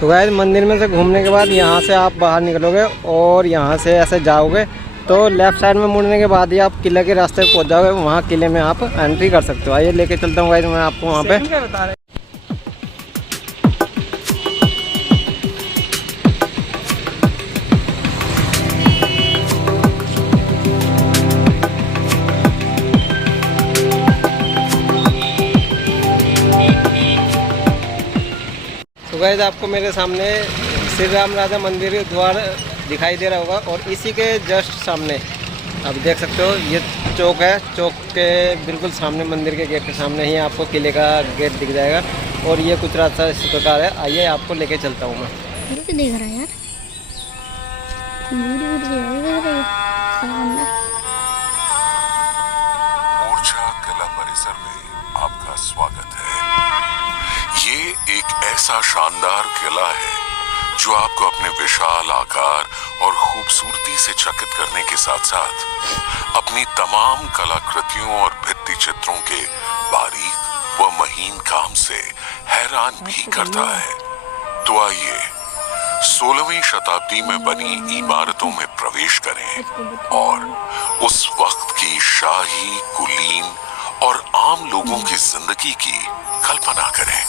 तो गाइस मंदिर में से घूमने के बाद यहाँ से आप बाहर निकलोगे और यहाँ से ऐसे जाओगे तो लेफ़्ट साइड में मुड़ने के बाद ही आप किले के रास्ते पे पहुँच जाओगे। वहाँ किले में आप एंट्री कर सकते हो। आइए लेके चलता हूँ गाइस मैं आपको वहाँ पे। तो गाइस आपको मेरे सामने श्री राम राजा मंदिर द्वार दिखाई दे रहा होगा और इसी के जस्ट सामने आप देख सकते हो ये चौक है। चौक के बिल्कुल सामने मंदिर के गेट के सामने ही आपको किले का गेट दिख जाएगा और ये कुछ रास्ता इस प्रकार है। आइए आपको लेके चलता हूँ मैं। देख रहा है यार ओरछा किला परिसर में आपका स्वागत है। ये एक ऐसा शानदार किला है जो आपको अपने विशाल आकार और खूबसूरती से चकित करने के साथ साथ अपनी तमाम कलाकृतियों और भित्ति चित्रों के बारीक व महीन काम से हैरान भी करता है। तो आइए 16वीं शताब्दी में बनी इमारतों में प्रवेश करें और उस वक्त की शाही, कुलीन और आम लोगों की जिंदगी की कल्पना करें।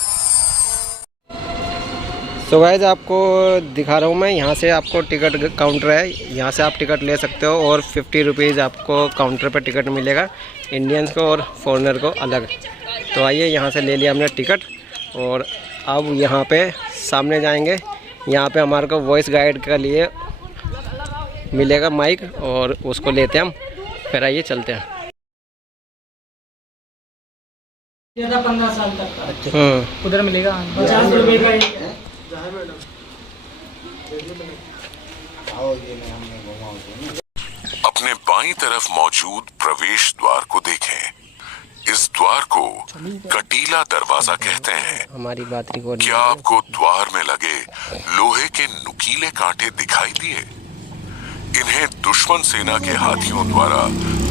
तो गाइस आपको दिखा रहा हूँ मैं। यहाँ से आपको टिकट काउंटर है, यहाँ से आप टिकट ले सकते हो और 50 रुपीज़ आपको काउंटर पर टिकट मिलेगा, इंडियंस को और फॉरेनर को अलग। तो आइए यहाँ से ले लिया हमने टिकट और अब यहाँ पे सामने जाएंगे। यहाँ पे हमारे को वॉइस गाइड के लिए मिलेगा माइक और उसको लेते हैं हम। फिर आइए चलते हैं। 15 साल तक का उधर मिलेगा 50 रुपये का। अपने बाईं तरफ मौजूद प्रवेश द्वार को देखें। इस द्वार को कटीला दरवाजा कहते हैं। हमारी बात रिकॉर्ड। क्या आपको द्वार में लगे लोहे के नुकीले कांटे दिखाई दिए? इन्हें दुश्मन सेना के हाथियों द्वारा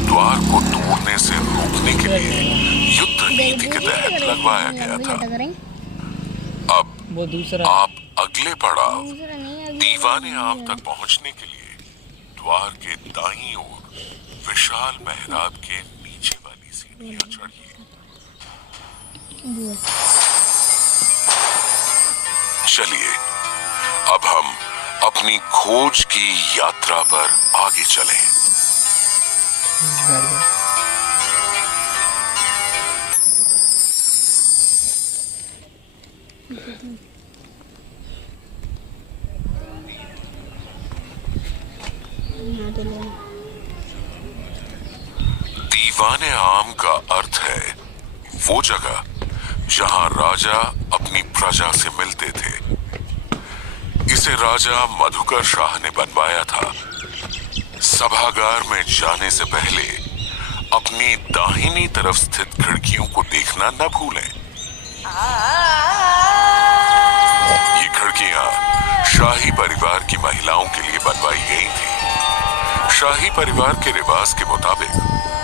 द्वार को तोड़ने से रोकने के लिए युद्ध नीति के तहत लगवाया गया था। अब वो दूसरा आप अगले पड़ाव दीवाने आम तक पहुंचने के लिए द्वार के दाईं ओर विशाल मेहराब के नीचे वाली सीढ़ियां चढ़िए। चलिए अब हम अपनी खोज की यात्रा पर आगे चलें। दीवाने आम का अर्थ है वो जगह जहां राजा अपनी प्रजा से मिलते थे। इसे राजा मधुकर शाह ने बनवाया था। सभागार में जाने से पहले अपनी दाहिनी तरफ स्थित खिड़कियों को देखना न भूलें। ये खिड़कियां शाही परिवार की महिलाओं के लिए बनवाई गई थी। शाही परिवार के रिवाज के मुताबिक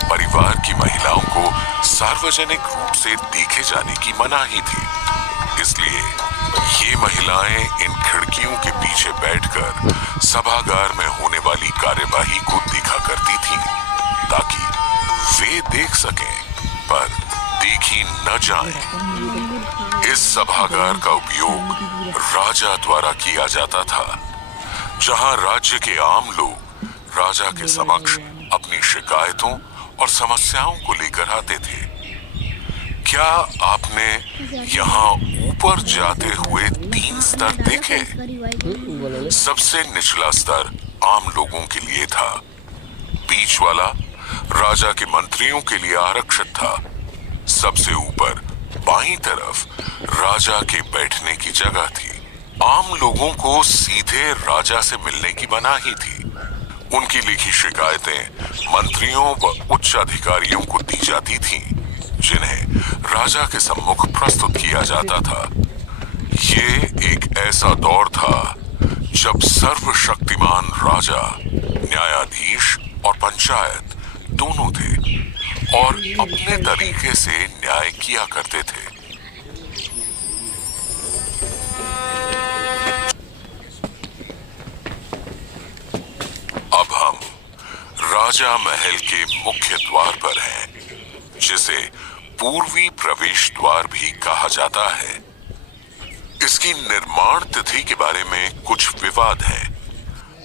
परिवार की महिलाओं को सार्वजनिक रूप से देखे जाने की मनाही थी। इसलिए ये महिलाएं इन खिड़कियों के पीछे बैठकर सभागार में होने वाली कार्यवाही को देखा करती थीं, ताकि वे देख सकें पर देखी न जाएं। इस सभागार का उपयोग राजा द्वारा किया जाता था, जहां राज्य के आम लोग राजा के समक्ष अपनी शिकायतों और समस्याओं को लेकर आते थे। क्या आपने यहाँ ऊपर जाते हुए 3 स्तर देखे? सबसे निचला स्तर आम लोगों के लिए था। बीच वाला राजा के मंत्रियों के लिए आरक्षित था। सबसे ऊपर बाईं तरफ राजा के बैठने की जगह थी। आम लोगों को सीधे राजा से मिलने की मनाही थी। उनकी लिखी शिकायतें मंत्रियों व उच्च अधिकारियों को दी जाती थीं, जिन्हें राजा के सम्मुख प्रस्तुत किया जाता था। ये एक ऐसा दौर था जब सर्वशक्तिमान राजा, न्यायाधीश और पंचायत दोनों थे और अपने तरीके से न्याय किया करते थे। राजा महल के मुख्य द्वार पर हैं, जिसे पूर्वी प्रवेश द्वार भी कहा जाता है। इसकी निर्माण तिथि के बारे में कुछ विवाद है,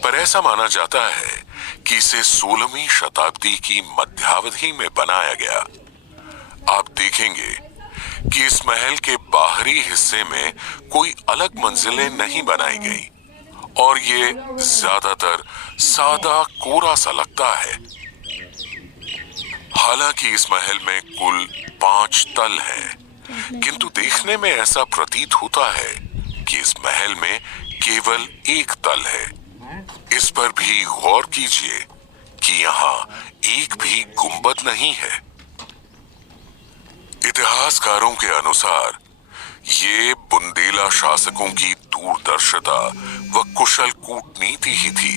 पर ऐसा माना जाता है कि इसे 16वीं शताब्दी की मध्यावधि में बनाया गया। आप देखेंगे कि इस महल के बाहरी हिस्से में कोई अलग मंजिलें नहीं बनाई गई और ये ज्यादातर सादा कोरा सा लगता है। हालांकि इस महल में कुल 5 तल हैं, किंतु देखने में ऐसा प्रतीत होता है कि इस महल में केवल 1 तल है। इस पर भी गौर कीजिए कि यहाँ एक भी गुंबद नहीं है। इतिहासकारों के अनुसार ये बुंदेला शासकों की दूरदर्शिता व कुशल कूटनीति ही थी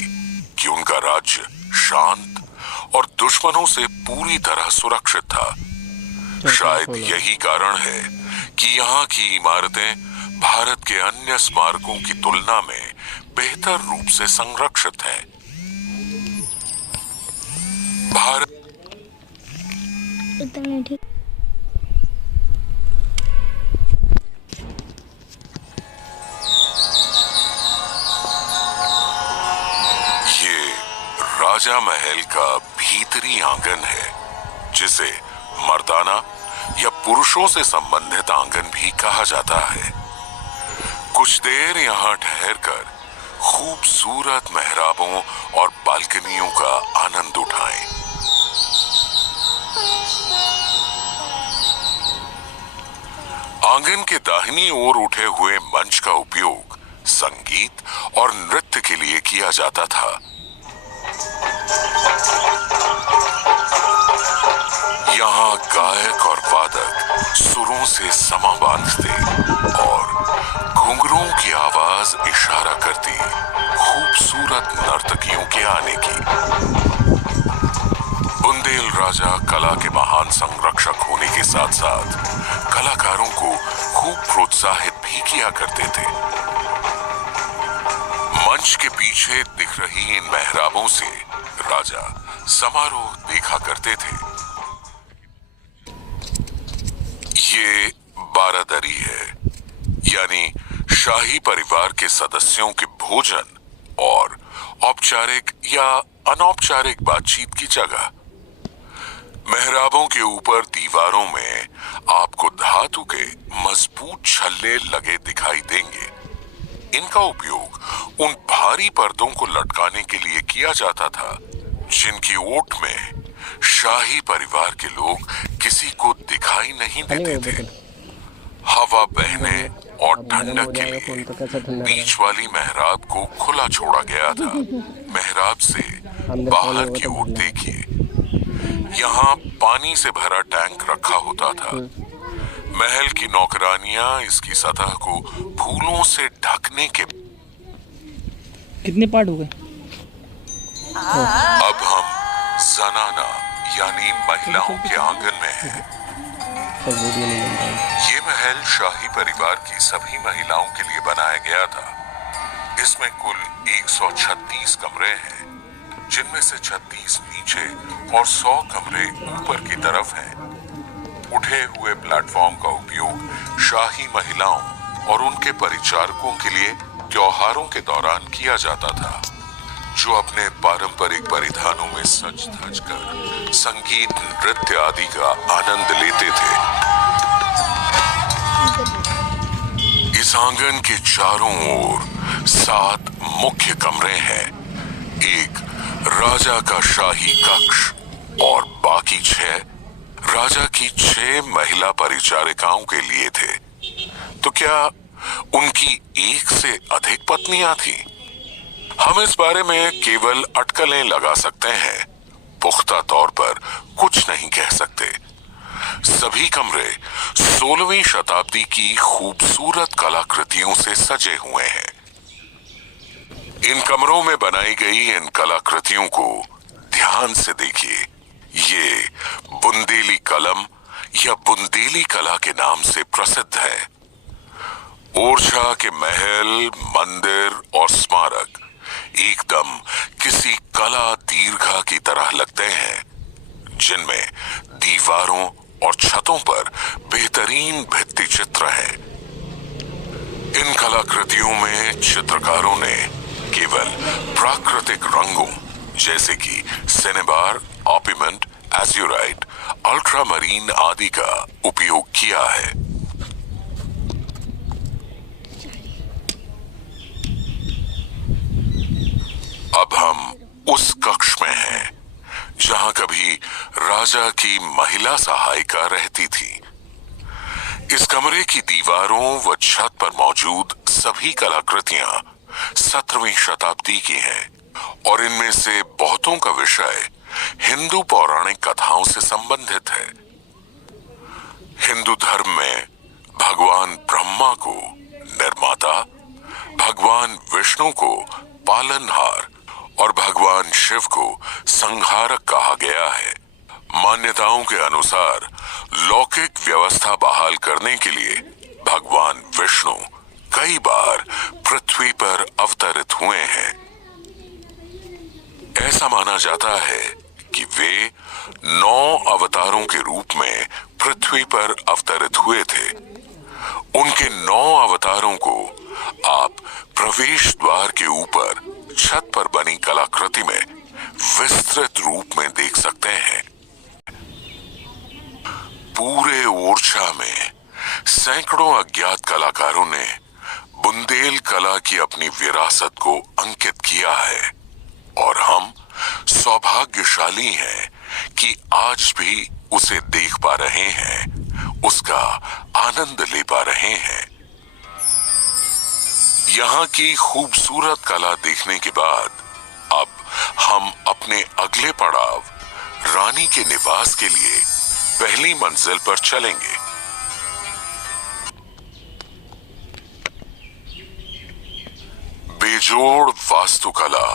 कि उनका राज्य शांत और दुश्मनों से पूरी तरह सुरक्षित था। शायद यही कारण है कि यहाँ की इमारतें भारत के अन्य स्मारकों की तुलना में बेहतर रूप से संरक्षित हैं। भारत ये राजा महल का भीतरी आंगन है, जिसे मर्दाना या पुरुषों से संबंधित आंगन भी कहा जाता है। कुछ देर यहाँ ठहरकर खूबसूरत मेहराबों और बालकनियों का आनंद उठाएं। आंगन के दाहिनी ओर उठे हुए मंच का उपयोग संगीत और नृत्य के लिए किया जाता था। यहाँ गायक और वादक सुरों से समा बांधते और घुंघरुओं की आवाज इशारा करती खूबसूरत नर्तकियों के आने की। बुंदेल राजा कला के महान संरक्षक होने के साथ साथ कलाकारों को खूब प्रोत्साहित भी किया करते थे। मंच के पीछे दिख रही इन मेहराबों से राजा समारोह देखा करते थे। ये बारादरी है, यानी शाही परिवार के सदस्यों के भोजन और औपचारिक या अनौपचारिक बातचीत की जगह। मेहराबों के ऊपर दीवारों में आपको धातु के मजबूत छल्ले लगे दिखाई देंगे। इनका उपयोग उन भारी पर्दों को लटकाने के लिए किया जाता था, जिनकी ओट में शाही परिवार के लोग किसी को दिखाई नहीं देते थे। हवा बहने और ठंडक के लिए बीच वाली मेहराब को खुला छोड़ा गया था। मेहराब से बाहर की ओर देखिए, यहाँ पानी से भरा टैंक रखा होता था। महल की नौकरानियां इसकी सतह को फूलों से ढकने के कितने पार्ट हो गए? अब हम जनाना यानी महिलाओं के आंगन में हैं। ये महल शाही परिवार की सभी महिलाओं के लिए बनाया गया था। इसमें कुल 136 कमरे हैं, जिनमें से 36 नीचे और 100 कमरे ऊपर की तरफ हैं। उठे हुए प्लेटफॉर्म का उपयोग शाही महिलाओं और उनके परिचारकों के लिए त्योहारों के दौरान किया जाता था, जो अपने पारंपरिक परिधानों में सज धज कर संगीत, नृत्य आदि का आनंद लेते थे। इस आंगन के चारों ओर 7 मुख्य कमरे हैं। एक राजा का शाही कक्ष और बाकी 6 राजा की 6 महिला परिचारिकाओं के लिए थे। तो क्या उनकी एक से अधिक पत्नियां थीं? हम इस बारे में केवल अटकलें लगा सकते हैं, पुख्ता तौर पर कुछ नहीं कह सकते। सभी कमरे 16वीं शताब्दी की खूबसूरत कलाकृतियों से सजे हुए हैं। इन कमरों में बनाई गई इन कलाकृतियों को ध्यान से देखिए। ये बुंदेली कलम या बुंदेली कला के नाम से प्रसिद्ध है। ओरछा के महल, मंदिर और स्मारक एकदम किसी कला दीर्घा की तरह लगते हैं, जिनमें दीवारों और छतों पर बेहतरीन भित्ति चित्र हैं। इन कलाकृतियों में चित्रकारों ने केवल प्राकृतिक रंगों जैसे कि सिनेबार, ऑपिमेंट, एज्यूराइट, अल्ट्रामरीन आदि का उपयोग किया है। अब हम उस कक्ष में हैं जहां कभी राजा की महिला सहायिका रहती थी। इस कमरे की दीवारों व छत पर मौजूद सभी कलाकृतियां 17वीं शताब्दी की हैं और इनमें से बहुतों का विषय हिंदू पौराणिक कथाओं से संबंधित है। हिंदू धर्म में भगवान ब्रह्मा को निर्माता, भगवान विष्णु को पालनहार और भगवान शिव को संहारक कहा गया है। मान्यताओं के अनुसार लौकिक व्यवस्था बहाल करने के लिए भगवान विष्णु कई बार पृथ्वी पर अवतरित हुए हैं। ऐसा माना जाता है कि वे 9 अवतारों के रूप में पृथ्वी पर अवतरित हुए थे। उनके 9 अवतारों को आप प्रवेश द्वार के ऊपर छत पर बनी कलाकृति में विस्तृत रूप में देख सकते हैं। पूरे ओरछा में सैकड़ों अज्ञात कलाकारों ने बुंदेल कला की अपनी विरासत को अंकित किया है और हम सौभाग्यशाली हैं कि आज भी उसे देख पा रहे हैं, उसका आनंद ले पा रहे हैं। यहाँ की खूबसूरत कला देखने के बाद अब हम अपने अगले पड़ाव रानी के निवास के लिए पहली मंजिल पर चलेंगे। बेजोड़ वास्तुकला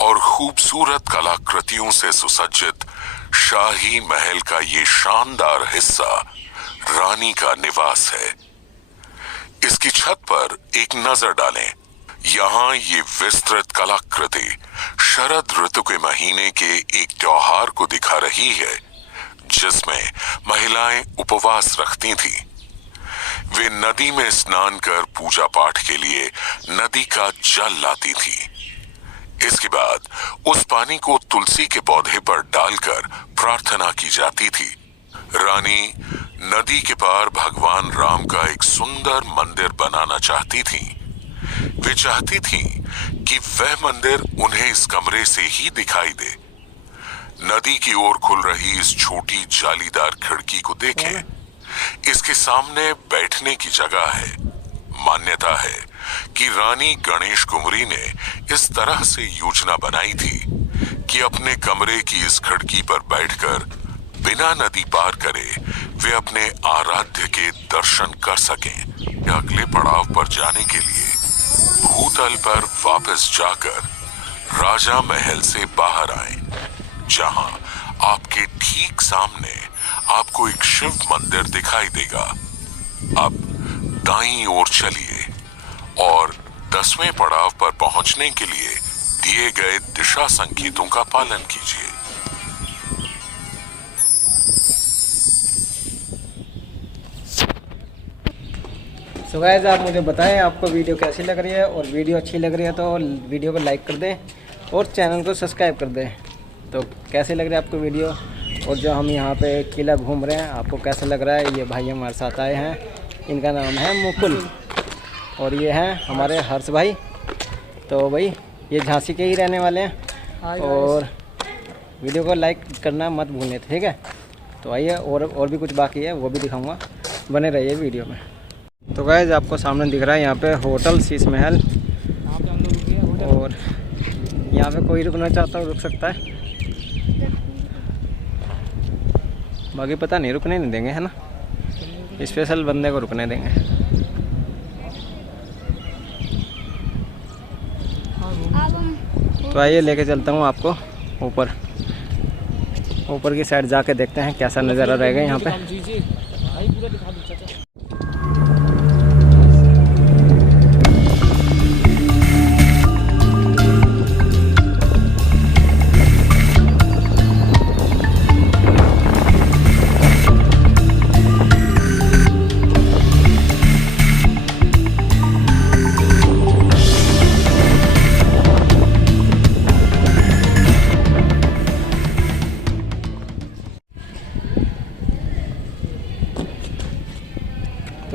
और खूबसूरत कलाकृतियों से सुसज्जित शाही महल का ये शानदार हिस्सा रानी का निवास है। इसकी छत पर एक नजर डालें। यहाँ ये विस्तृत कलाकृति शरद ऋतु के महीने के एक त्योहार को दिखा रही है, जिसमें महिलाएं उपवास रखती थीं। वे नदी में स्नान कर पूजा पाठ के लिए नदी का जल लाती थी। इसके बाद उस पानी को तुलसी के पौधे पर डालकर प्रार्थना की जाती थी। रानी नदी के पार भगवान राम का एक सुंदर मंदिर बनाना चाहती थी। वे चाहती थी कि वह मंदिर उन्हें इस कमरे से ही दिखाई दे। नदी की ओर खुल रही इस छोटी जालीदार खिड़की को देखें। इसके सामने बैठने की जगह है। मान्यता है कि रानी गणेश कुंवरी ने इस तरह से योजना बनाई थी कि अपने कमरे की इस खिड़की पर बैठकर बिना नदी पार करे वे अपने आराध्य के दर्शन कर सकें। अगले पड़ाव पर जाने के लिए भूतल पर वापस जाकर राजा महल से बाहर आए, जहां आपके ठीक सामने आपको एक शिव मंदिर दिखाई देगा। अब दाईं ओर चलिए और 10वें पड़ाव पर पहुंचने के लिए दिए गए दिशा संकेतों का पालन कीजिए। तो गाइस आप मुझे बताएं आपको वीडियो कैसी लग रही है, और वीडियो अच्छी लग रही है तो वीडियो को लाइक कर दें और चैनल को सब्सक्राइब कर दें। तो कैसे लग रही है आपको वीडियो, और जो हम यहाँ पे किला घूम रहे हैं आपको कैसा लग रहा है। ये भाई हमारे साथ आए हैं, इनका नाम है मुकुल और ये हैं हमारे हर्ष भाई। तो भाई ये झांसी के ही रहने वाले हैं और वीडियो को लाइक करना मत भूलें, ठीक है। तो आइए और भी कुछ बाकी है वो भी दिखाऊंगा, बने रहिए वीडियो में। तो गाइस आपको सामने दिख रहा है यहाँ पे होटल शीश महल, और यहाँ पे कोई रुकना चाहता है रुक सकता है, बाकी पता नहीं रुकने नहीं देंगे, है ना। स्पेशल बंदे को रुकने देंगे। तो आइए लेके चलता हूँ आपको ऊपर की साइड जाके देखते हैं कैसा नज़ारा रहेगा यहाँ पे।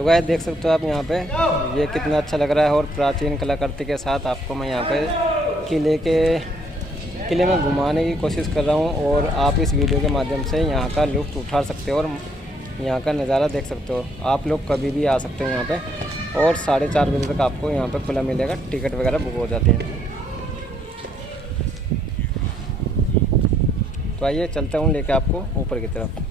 गाइस देख सकते हो आप यहाँ पे, ये कितना अच्छा लग रहा है और प्राचीन कलाकृति के साथ आपको मैं यहाँ पे किले में घुमाने की कोशिश कर रहा हूँ। और आप इस वीडियो के माध्यम से यहाँ का लुत्फ़ उठा सकते हो और यहाँ का नज़ारा देख सकते हो। आप लोग कभी भी आ सकते हो यहाँ पे, और 4:30 बजे तक आपको यहाँ पे खुला मिलेगा, टिकट वगैरह बुक हो जाती है। तो आइए चलते हूँ लेके आपको ऊपर की तरफ।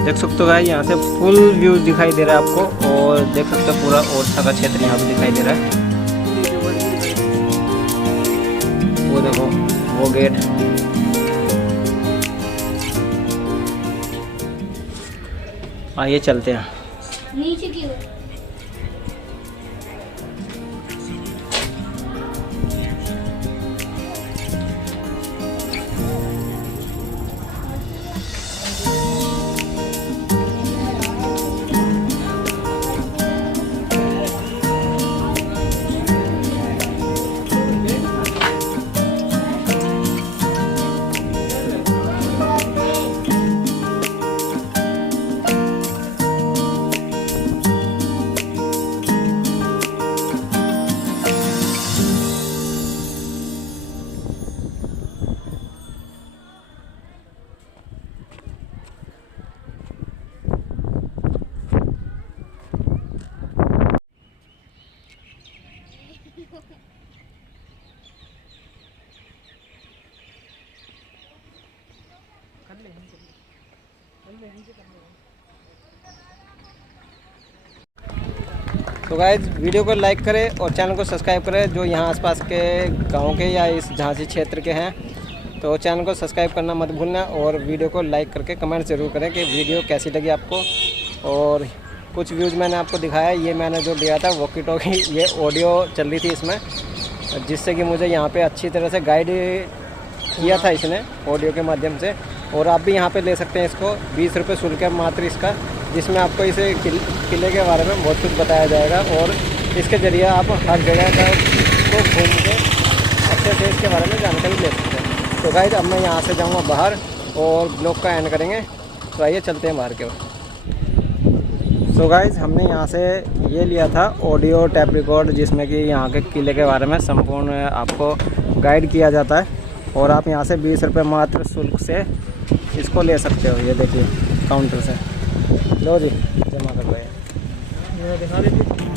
देख सकते हो भाई, यहाँ से फुल व्यू दिखाई दे रहा है आपको। और देख सकते हो पूरा ओरछा का क्षेत्र यहाँ पे दिखाई दे रहा है। वो देखो वो गेट। आइए चलते हैं नीचे की ओर। तो गाइस वीडियो को लाइक करें और चैनल को सब्सक्राइब करें, जो यहाँ आसपास के गांव के या इस झांसी क्षेत्र के हैं। तो चैनल को सब्सक्राइब करना मत भूलना और वीडियो को लाइक करके कमेंट ज़रूर करें कि वीडियो कैसी लगी आपको। और कुछ व्यूज़ मैंने आपको दिखाया, ये मैंने जो लिया था वॉकी टॉकी, ये ऑडियो चल रही थी इसमें, जिससे कि मुझे यहाँ पे अच्छी तरह से गाइड किया था इसने ऑडियो के माध्यम से। और आप भी यहाँ पे ले सकते हैं इसको, 20 रुपये शुल्क है मात्र इसका, जिसमें आपको इसे किले के बारे में बहुत कुछ बताया जाएगा। और इसके ज़रिए आप हर जगह का को घूम के अच्छे से इसके बारे में जानकारी ले सकते हैं। तो गाइस अब मैं यहाँ से जाऊँगा बाहर और ब्लॉग का एंड करेंगे। तो आइए चलते हैं बाहर की ओर। तो गाइस हमने यहाँ से ये लिया था ऑडियो टैप रिकॉर्ड, जिसमें कि यहाँ के किले के बारे में संपूर्ण आपको गाइड किया जाता है। और आप यहाँ से 20 रुपये मात्र शुल्क से इसको ले सकते हो। ये देखिए काउंटर से लो जी, जमा कर दो। ये दिखा दीजिए।